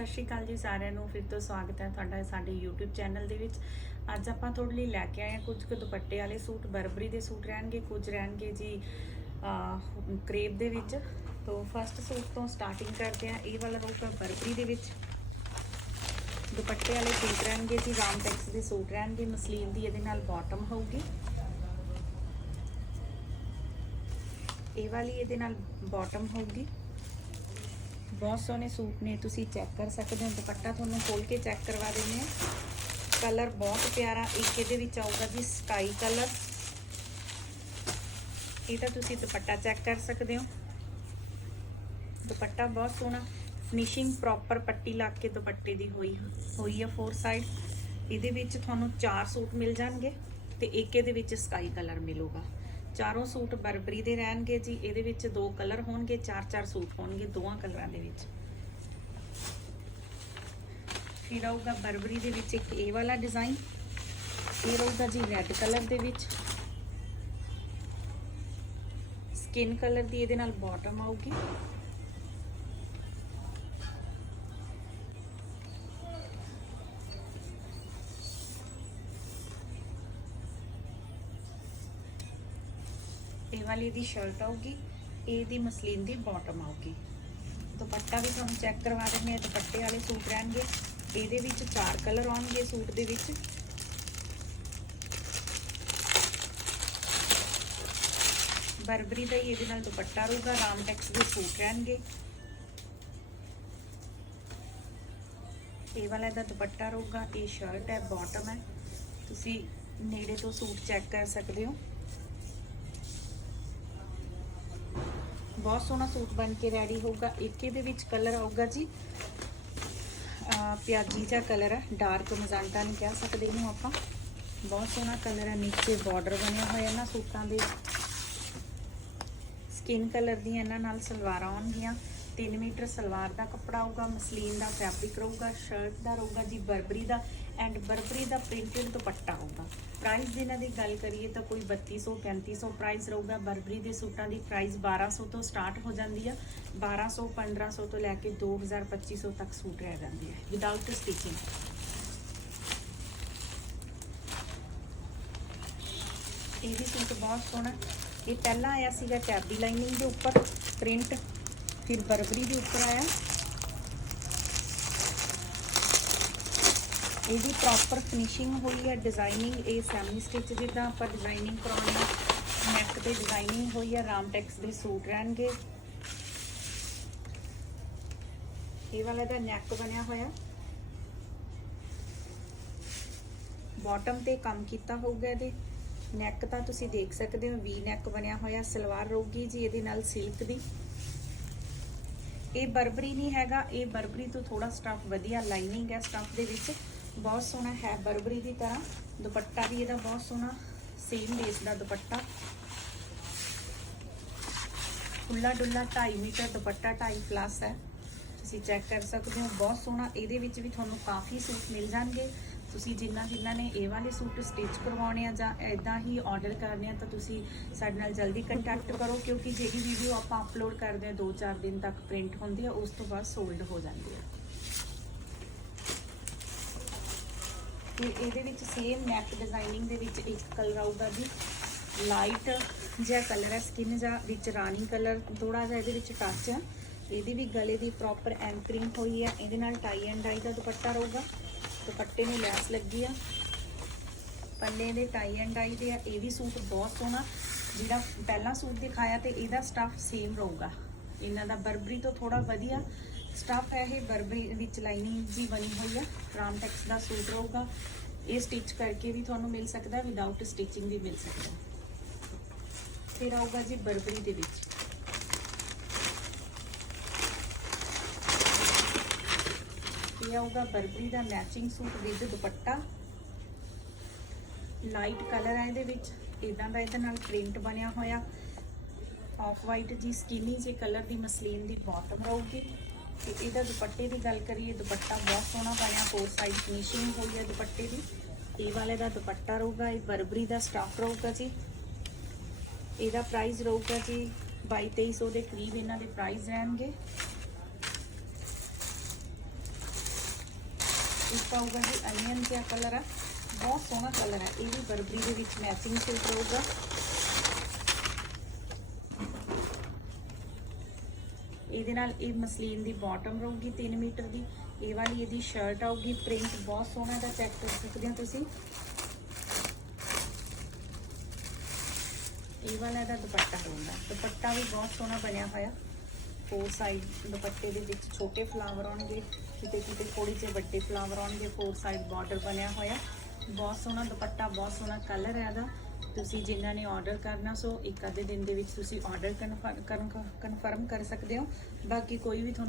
ਸਤਿ ਸ਼੍ਰੀ ਅਕਾਲ ਜੀ ਸਾਰਿਆਂ ਨੂੰ, ਫਿਰ ਤੋਂ ਸਵਾਗਤ ਹੈ ਤੁਹਾਡਾ ਸਾਡੇ YouTube ਚੈਨਲ ਦੇ ਵਿੱਚ। ਅੱਜ ਆਪਾਂ ਤੁਹਾਡੇ ਲਈ ਲੈ ਕੇ ਆਏ ਹਾਂ ਕੁਝ ਕੁ ਦੁਪੱਟੇ ਵਾਲੇ ਸੂਟ, ਬਰਬਰੀ ਦੇ ਸੂਟ ਰਹਿਣਗੇ, ਕੁਝ ਰਹਿਣਗੇ ਜੀ ਕ੍ਰੇਪ ਦੇ ਵਿੱਚ। ਤੋਂ ਫਸਟ ਸੂਟ ਤੋਂ ਸਟਾਰਟਿੰਗ ਕਰਦੇ ਹਾਂ, ਇਹ ਵਾਲਾ ਰਹੂਗਾ ਬਰਬਰੀ ਦੇ ਵਿੱਚ। ਦੁਪੱਟੇ ਵਾਲੇ ਸੂਟ ਰਹਿਣਗੇ ਜੀ, ਰਾਮ ਟੈਕਸ ਦੇ ਸੂਟ ਰਹਿਣਗੇ, ਮਸਲੀਨ ਦੀ ਇਹਦੇ ਨਾਲ ਬਾਟਮ ਹੋਊਗੀ। ਇਹ ਵਾਲੀ ਇਹਦੇ ਨਾਲ ਬਾਟਮ ਹੋਊਗੀ। ਬਹੁਤ ਸੋਹਣੇ ਸੂਟ ਨੇ, ਤੁਸੀਂ ਚੈੱਕ ਕਰ ਸਕਦੇ ਹੋ, ਦੁਪੱਟਾ ਤੁਹਾਨੂੰ ਖੋਲ ਕੇ ਚੈੱਕ ਕਰਵਾ ਦਿੰਦੇ ਹਾਂ। ਕਲਰ ਬਹੁਤ ਪਿਆਰਾ, ਇੱਕ ਇਹਦੇ ਵਿੱਚ ਆਊਗਾ ਜੀ ਸਕਾਈ ਕਲਰ ਇਹਦਾ ਤੁਸੀਂ ਦੁਪੱਟਾ ਚੈੱਕ ਕਰ ਸਕਦੇ ਹੋ। ਦੁਪੱਟਾ ਬਹੁਤ ਸੋਹਣਾ ਫਿਨਿਸ਼ਿੰਗ ਪ੍ਰੋਪਰ ਪੱਟੀ ਲਾ ਕੇ ਦੁਪੱਟੇ ਦੀ ਹੋਈ ਹੋਈ ਆ ਫੋਰ ਸਾਈਡ ਇਹਦੇ ਵਿੱਚ ਤੁਹਾਨੂੰ ਚਾਰ ਸੂਟ ਮਿਲ ਜਾਣਗੇ ਤੇ ਇੱਕ ਇਹਦੇ ਵਿੱਚ ਸਕਾਈ ਕਲਰ ਮਿਲੂਗਾ। ਚਾਰੋਂ ਸੂਟ ਬਰਬਰੀ ਦੇ ਰਹਿਣਗੇ ਜੀ, ਇਹਦੇ ਵਿੱਚ ਦੋ ਕਲਰ ਹੋਣਗੇ, ਚਾਰ ਚਾਰ ਸੂਟ ਹੋਣਗੇ ਦੋਵਾਂ ਕਲਰਾਂ ਦੇ ਵਿੱਚ। ਫਿਰ ਆਊਗਾ ਬਰਬਰੀ ਦੇ ਵਿੱਚ ਇੱਕ ਇਹ ਵਾਲਾ ਡਿਜ਼ਾਈਨ ਫਿਰ ਆਊਗਾ ਜੀ ਰੈੱਡ ਕਲਰ ਦੇ ਵਿੱਚ। ਸਕਿਨ ਕਲਰ ਦੀ ਇਹਦੇ ਨਾਲ ਬਾਟਮ ਆਊਗੀ। ਇਹ ਵਾਲੀ ਦੀ ਸ਼ਰਟ ਆਊਗੀ ਇਹ ਦੀ ਮਸਲੀਨ ਦੀ ਬਾਟਮ ਆਊਗੀ। ਦੁਪੱਟਾ ਵੀ ਤੁਹਾਨੂੰ ਚੈੱਕ ਕਰਵਾ ਦਿੰਦੇ ਆ, ਦੁਪੱਟੇ ਵਾਲੇ ਸੂਟ ਰਹਿਣਗੇ। ਇਹਦੇ ਵਿੱਚ ਚਾਰ ਕਲਰ ਆਉਣਗੇ ਸੂਟ ਦੇ ਵਿੱਚ। ਬਰਬਰੀ ਦਾ ਹੀ ਇਹਦੇ ਨਾਲ ਦੁਪੱਟਾ ਰਹੂਗਾ ਰਾਮਟੈਕਸ ਦੇ ਸੂਟ ਰਹਿਣਗੇ। ਇਹ ਵਾਲਾ ਇਹਦਾ ਦੁਪੱਟਾ ਰਹੂਗਾ ਇਹ ਸ਼ਰਟ ਹੈ ਬਾਟਮ ਹੈ। ਤੁਸੀਂ ਨੇੜੇ ਤੋਂ ਸੂਟ ਚੈੱਕ ਕਰ ਸਕਦੇ ਹੋ। ਬਹੁਤ ਸੋਹਣਾ ਸੂਟ ਬਣ ਕੇ ਰੈਡੀ ਹੋਊਗਾ। ਇੱਕ ਇਹਦੇ ਵਿੱਚ ਕਲਰ ਆਊਗਾ ਜੀ। ਪਿਆਜੀ ਜਿਹਾ ਕਲਰ ਹੈ ਡਾਰਕ ਮਜ਼ੰਟਾ ਨਹੀਂ ਕਹਿ ਸਕਦੇ ਇਹਨੂੰ ਆਪਾਂ। ਬਹੁਤ ਸੋਹਣਾ ਕਲਰ ਹੈ ਨੀਚੇ ਬਾਰਡਰ ਬਣਿਆ ਹੋਇਆ ਨਾ ਸੂਟਾਂ ਦੇ। ਸਕਿਨ ਕਲਰ ਦੀਆਂ ਇਹਨਾਂ ਨਾਲ ਸਲਵਾਰਾਂ ਆਉਣਗੀਆਂ। 3 ਮੀਟਰ ਸਲਵਾਰ ਦਾ ਕੱਪੜਾ ਆਊਗਾ। ਮਸਲੀਨ ਦਾ ਫੈਬਰਿਕ ਰਹੂਗਾ। ਸ਼ਰਟ ਦਾ ਰਹੂਗਾ ਜੀ। ਬਰਬਰੀ ਦਾ। ਐਂਡ ਬਰਬਰੀ ਦਾ ਪ੍ਰਿੰਟਡ ਦੁਪੱਟਾ ਹੋਊਗਾ ਪ੍ਰਾਈਸ ਦੀ ਇਹਨਾਂ ਦੀ ਗੱਲ ਕਰੀਏ ਤਾਂ ਕੋਈ 3200 3500 ਪ੍ਰਾਈਸ ਰਹੂਗਾ। ਬਰਬਰੀ ਦੇ ਸੂਟਾਂ ਦੀ ਪ੍ਰਾਈਸ 1200 ਤੋਂ ਸਟਾਰਟ ਹੋ ਜਾਂਦੀ ਆ। 1200 1500 ਤੋਂ ਲੈ ਕੇ 2000 2500 ਤੱਕ ਸੂਟ ਰਹਿ ਜਾਂਦੇ ਆ। ਵਿਦਆਊਟ ਸਟਿਚਿੰਗ ਇਹ ਵੀ ਸੂਟ ਬਹੁਤ ਸੋਹਣਾ। ਇਹ ਪਹਿਲਾਂ ਆਇਆ ਸੀਗਾ ਟੈਬੀ ਲਾਈਨਿੰਗ ਦੇ ਉੱਪਰ ਪ੍ਰਿੰਟ ਫਿਰ ਬਰਬਰੀ ਦੇ ਉੱਪਰ ਆਇਆ। ਇਹਦੀ ਪ੍ਰੋਪਰ ਫਿਨਿਸ਼ਿੰਗ ਹੋਈ ਹੈ ਡਿਜ਼ਾਈਨਿੰਗ ਇਹ ਸੈਮੀ ਸਟਿਚ ਜਿੱਦਾਂ ਆਪਾਂ ਡਿਜ਼ਾਈਨਿੰਗ ਕਰਾਉਣੀ ਨੈਕ ਤੇ ਡਿਜ਼ਾਈਨਿੰਗ ਹੋਈ ਹੈ ਰਾਮਟੈਕਸ ਦੇ ਸੂਟ ਰਹਿਣਗੇ। ਇਹ ਵਾਲਾ ਦਾ ਨੈਕ ਬਣਿਆ ਹੋਇਆ। ਬਾਟਮ ਤੇ ਕੰਮ ਕੀਤਾ ਹੋਊਗਾ ਇਹਦੇ। ਨੈਕ ਤਾਂ ਤੁਸੀਂ ਦੇਖ ਸਕਦੇ ਹੋ ਵੀ ਨੈਕ ਬਣਿਆ ਹੋਇਆ, ਸਲਵਾਰ ਰਹੂਗੀ ਜੀ ਇਹਦੇ ਨਾਲ ਸਿਲਕ ਦੀ। ਇਹ ਬਰਬਰੀ ਨਹੀਂ ਹੈਗਾ, ਇਹ ਬਰਬਰੀ ਤੋਂ ਥੋੜਾ ਸਟਫ ਵਧੀਆ ਲਾਈਨਿੰਗ ਹੈ ਸਟਫ ਦੇ ਵਿੱਚ। ਬਹੁਤ ਸੋਹਣਾ ਹੈ ਬਰਬਰੀ ਦੀ ਤਰ੍ਹਾਂ। ਦੁਪੱਟਾ ਵੀ ਇਹਦਾ ਬਹੁਤ ਸੋਹਣਾ ਸੇਮ ਬੇਸ ਦਾ ਦੁਪੱਟਾ। ਖੁੱਲਾ ਡੁੱਲਾ 2.5 ਮੀਟਰ ਦੁਪੱਟਾ 2.5 ਪਲੱਸ ਹੈ। ਤੁਸੀਂ ਚੈੱਕ ਕਰ ਸਕਦੇ ਹੋ, ਬਹੁਤ ਸੋਹਣਾ। ਇਹਦੇ ਵਿੱਚ ਵੀ ਤੁਹਾਨੂੰ ਕਾਫੀ ਸੂਟ ਮਿਲ ਜਾਣਗੇ। ਤੁਸੀਂ ਜਿੰਨਾ ਜਿੰਨਾ ਨੇ ਇਹ ਵਾਲੇ ਸੂਟ ਸਟਿਚ ਕਰਵਾਉਣੇ ਆ ਜਾਂ ਐਦਾਂ ਹੀ ਆਰਡਰ ਕਰਨੇ ਆ ਤਾਂ ਤੁਸੀਂ ਸਾਡੇ ਨਾਲ ਜਲਦੀ ਕੰਟੈਕਟ ਕਰੋ, ਕਿਉਂਕਿ ਜਿਹੜੀ ਵੀਡੀਓ ਆਪਾਂ ਅਪਲੋਡ ਕਰਦੇ ਆ 2-4 ਦਿਨ ਤੱਕ ਪ੍ਰਿੰਟ ਹੁੰਦੀ ਆ, ਉਸ ਤੋਂ ਬਾਅਦ ਸੋਲਡ ਹੋ ਜਾਂਦੀ ਆ। ਤੇ ਇਹਦੇ ਵਿੱਚ ਸੇਮ ਨੈਕ ਡਿਜ਼ਾਈਨਿੰਗ ਦੇ ਵਿੱਚ ਇੱਕ ਕਲਰ ਆਊਗਾ ਜੀ। ਲਾਈਟ ਜਿਹਾ ਕਲਰ ਹੈ ਸਕਿਨ ਜਾਂ ਵਿੱਚ ਰਾਣੀ ਕਲਰ ਥੋੜਾ ਜਿਹਾ ਇਹਦੇ ਵਿੱਚ ਟੱਚ ਹੈ। ਇਹਦੀ ਵੀ ਗਲੇ ਦੀ ਪ੍ਰੋਪਰ ਐਂਕਰਿੰਗ ਹੋਈ ਹੈ। ਇਹਦੇ ਨਾਲ ਟਾਈ ਐਂਡ ਡਾਈ ਦਾ ਦੁਪੱਟਾ ਰਹੂਗਾ। ਦੁਪੱਟੇ ਨੂੰ ਲੈਸ ਲੱਗੀ ਆ। ਪੱਲੇ ਦੇ ਟਾਈ ਐਂਡ ਡਾਈ ਦੇ ਆ। ਇਹ ਵੀ ਸੂਟ ਬਹੁਤ ਸੋਹਣਾ। ਜਿਹੜਾ ਪਹਿਲਾ ਸੂਟ ਦਿਖਾਇਆ ਤੇ ਇਹਦਾ ਸਟਫ ਸੇਮ ਰਹੂਗਾ। ਇਹਨਾਂ ਦਾ ਬਰਬਰੀ ਤੋਂ ਥੋੜਾ ਵਧੀਆ ਸਟਫ ਹੈ ਇਹ ਬਰਬਰੀ ਵਿੱਚ ਲਾਈਨਿੰਗ ਜੀ ਬਣੀ ਹੋਈ ਆ ਰਾਮਟੈਕਸ ਦਾ ਸੂਟ ਰਹੂਗਾ। ਇਹ ਸਟਿਚ ਕਰਕੇ ਵੀ ਤੁਹਾਨੂੰ ਮਿਲ ਸਕਦਾ ਵਿਦਆਊਟ ਸਟਿਚਿੰਗ ਵੀ ਮਿਲ ਸਕਦਾ ਫਿਰ ਆਊਗਾ ਜੀ ਬਰਬਰੀ ਦੇ ਵਿੱਚ। ਇਹ ਆਊਗਾ Burberry the matching suit with dupatta. Light colour ਹੈ ਇਹਦੇ ਵਿੱਚ। ਇਦਾਂ ਦਾ ਇਹਦੇ ਨਾਲ ਪ੍ਰਿੰਟ ਬਣਿਆ ਹੋਇਆ। ਆਫ ਵਾਈਟ ਜੀ ਸਕਿਨੀ ਜੇ ਕਲਰ ਦੀ ਮਸਲੀਨ ਦੀ ਬਾਟਮ ਰਹੂਗੀ। ਤੇ ਇਹਦਾ ਦੁਪੱਟੇ ਦੀ ਗੱਲ ਕਰੀਏ, ਦੁਪੱਟਾ ਬਹੁਤ ਸੋਹਣਾ ਬਣਿਆ ਫੋਰ ਸਾਈਡ ਫਿਨਿਸ਼ਿੰਗ ਹੋਈ ਹੈ ਦੁਪੱਟੇ ਦੀ। ਇਹ ਵਾਲੇ ਦਾ ਦੁਪੱਟਾ ਰਹੂਗਾ, ਇਹ ਬਰਬਰੀ ਦਾ ਸਟਾਫ ਰਹੂਗਾ ਜੀ। ਇਹਦਾ ਪ੍ਰਾਈਸ ਰਹੂਗਾ ਜੀ 22 2300 ਦੇ ਕਰੀਬ ਇਹਨਾਂ ਦੇ ਪ੍ਰਾਈਸ ਰਹਿਣਗੇ। ਇੱਕ ਆਊਗਾ ਜੀ ਅਨੀਅਨ ਜਿਹਾ ਕਲਰ ਆ। ਬਹੁਤ ਸੋਹਣਾ ਕਲਰ ਹੈ ਇਹ ਵੀ ਬਰਬਰੀ ਦੇ ਵਿੱਚ ਮੈਚਿੰਗ ਸੂਟ ਰਹੂਗਾ। ਇਹਦੇ ਨਾਲ ਇਹ ਮਸਲੀਨ ਦੀ ਬਾਟਮ ਰਹੂਗੀ 3 ਮੀਟਰ ਦੀ। ਇਹ ਵਾਲੀ ਇਹਦੀ ਸ਼ਰਟ ਆਊਗੀ। ਪ੍ਰਿੰਟ ਬਹੁਤ ਸੋਹਣਾ ਦਾ ਚੈੱਕ ਕਰ ਸਕਦੇ ਹੋ ਤੁਸੀਂ। ਇਹ ਵਾਲਾ ਦਾ ਦੁਪੱਟਾ ਹੋਊਗਾ ਦੁਪੱਟਾ ਵੀ ਬਹੁਤ ਸੋਹਣਾ ਬਣਿਆ ਹੋਇਆ। ਫੋਰ ਸਾਈਡ ਦੁਪੱਟੇ ਦੇ ਵਿੱਚ ਛੋਟੇ ਫਲਾਵਰ ਆਉਣਗੇ। ਕਿਤੇ ਕਿਤੇ ਥੋੜੀ ਜਿਹੇ ਵੱਡੇ ਫਲਾਵਰ ਆਉਣਗੇ। ਫੋਰ ਸਾਈਡ ਬਾਰਡਰ ਬਣਿਆ ਹੋਇਆ। ਬਹੁਤ ਸੋਹਣਾ ਦੁਪੱਟਾ, ਬਹੁਤ ਸੋਹਣਾ ਕਲਰ ਹੈ ਇਹਦਾ। ਤੁਸੀਂ ਜਿਨ੍ਹਾਂ ਨੇ ਆਰਡਰ ਕਰਨਾ, ਸੋ ਇੱਕ ਅੱਧੇ ਦਿਨ ਦੇ ਵਿੱਚ ਤੁਸੀਂ ਆਰਡਰ ਕਨਫਰਮ ਕਰ ਸਕਦੇ ਹੋ। ਬਾਕੀ ਕੋਈ ਵੀ ਤੁਹਾਨੂੰ